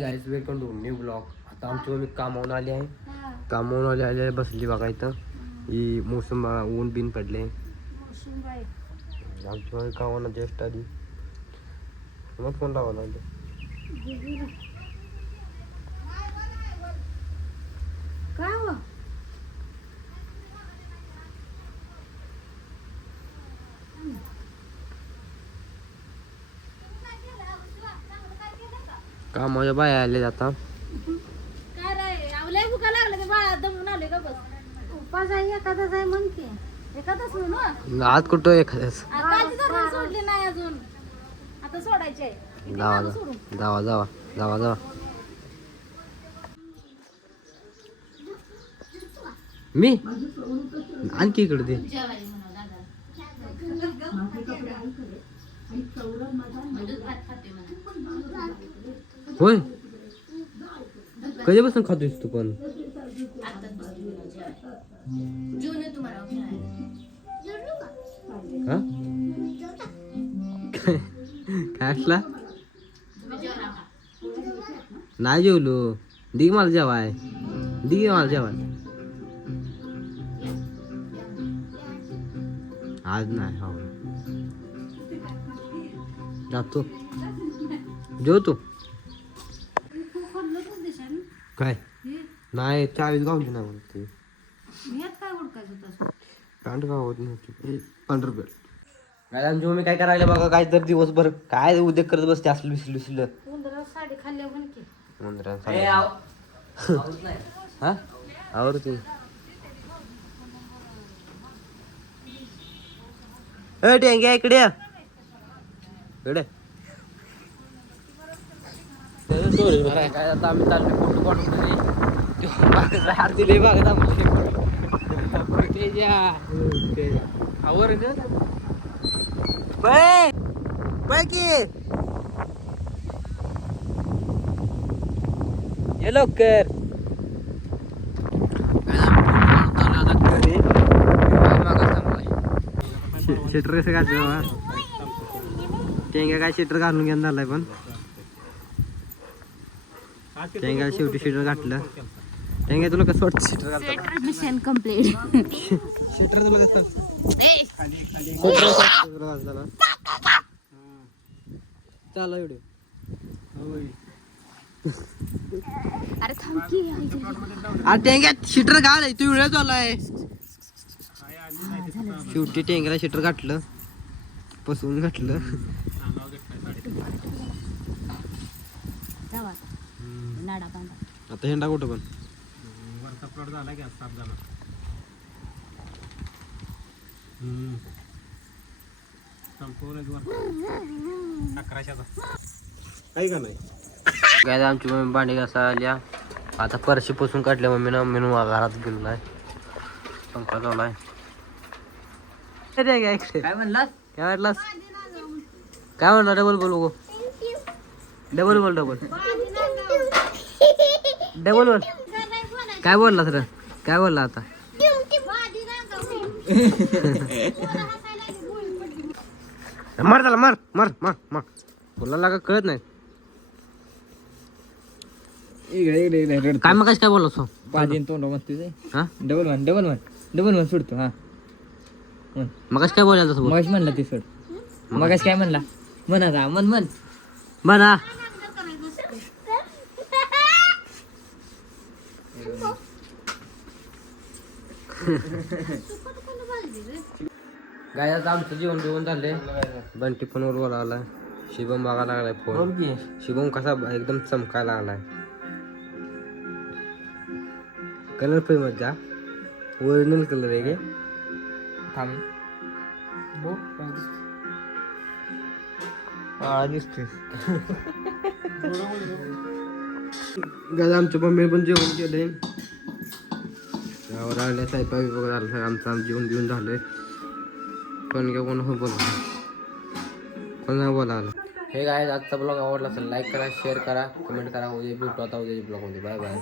Guys welcome to new blog. आता आमची mummy कामावून आली आहे. कामावून आली बसली बघा इथं. ही मोसम ऊन बिन पडले. आमची मम्मी कामावून जस्ट आली. मग फोन लावा लागले. कामाच्या बाया आले आता. आज कुठं एखाद्याच जावा जावा जावा जावा. मी आणखी इकडे दे. होय कधीपासून खातोयस तू पण? हा काय असला नाही जेवलो. दी मला जेवाय दी मला जेवाय. आज नाही हो जातो जेवतो. काय नाही 40 गावली ना म्हणते. काय मी काय करायला बघा. काय तर दिवसभर काय उद्या करत बसते असलं विसलं साडी खाल्ल्या म्हणते. हा आवडते. टेंग्या इकडे इकडे काय आता आम्ही चाललो फोटो काढून घरी. हार दिले बघा आवर ये लवकर. शेटर कसं घातलं बाबा. टेंग्या काय शेटर घालून घेऊन झालाय. पण टेंग्याला शेवटी शेटर घातलं. टेंग्या तुला कसं वाटतं शेटर घालतं? Mission complete. शेटर तुला कसं घालताना चालू व्हिडिओ. अरे थांब की. अरे टेंग्यात शेटर घाल. तू व्हिडिओ चालू आहे. शेवटी टेंग्याला शेटर घातलं. पसवून घातलं. आता हेंडा कुठं पण वरचा प्लॉट झाला की साफ झाला. काही का नाही काय. आमची मम्मी भांडी घासा आल्या. आता परशी पुसून काढल्या मम्मीनं. मेनू घरात गेलो आहे. पंखा चालू आहे. काय म्हणलास काय म्हटलास काय म्हणला? डबल बोल बघू. डबल बोल डबल डबल बोल. काय बोलला सर काय बोलला आता? मार त्याला मार मार मार मार. बोलायला लागा कळत नाही काय. मग काय बोलला सो पाणी तोंड म्हणते. हा double one double one double one सोडतो. हा मग काय बोलायला तसं? मगाशी म्हणला ते सोड. मगाशी काय म्हणला? म्हणा रा मन मन म्हणा. काय आता आमचं जेवण जेवण झाले. बंटी फोनवर बोलायला. शिवम बघायला लागलाय फोन. शिवम कसा एकदम चमकायला लागलाय. कलर पण मजा ओरिजिनल कलर आहे गे. थांब आमच्या मम्मी पण जेवण केलंय. यावर आल्या स्वयंपाक वगैरे झालं. आमचं जेवण घेऊन झालंय. पण कोण हो बोला कोणा बोलायला. हे काय आजचा ब्लॉग आवडला असेल लाईक करा शेअर करा कमेंट करा. उद्या भेटू आता उद्याच्या ब्लॉगमध्ये. Bye bye.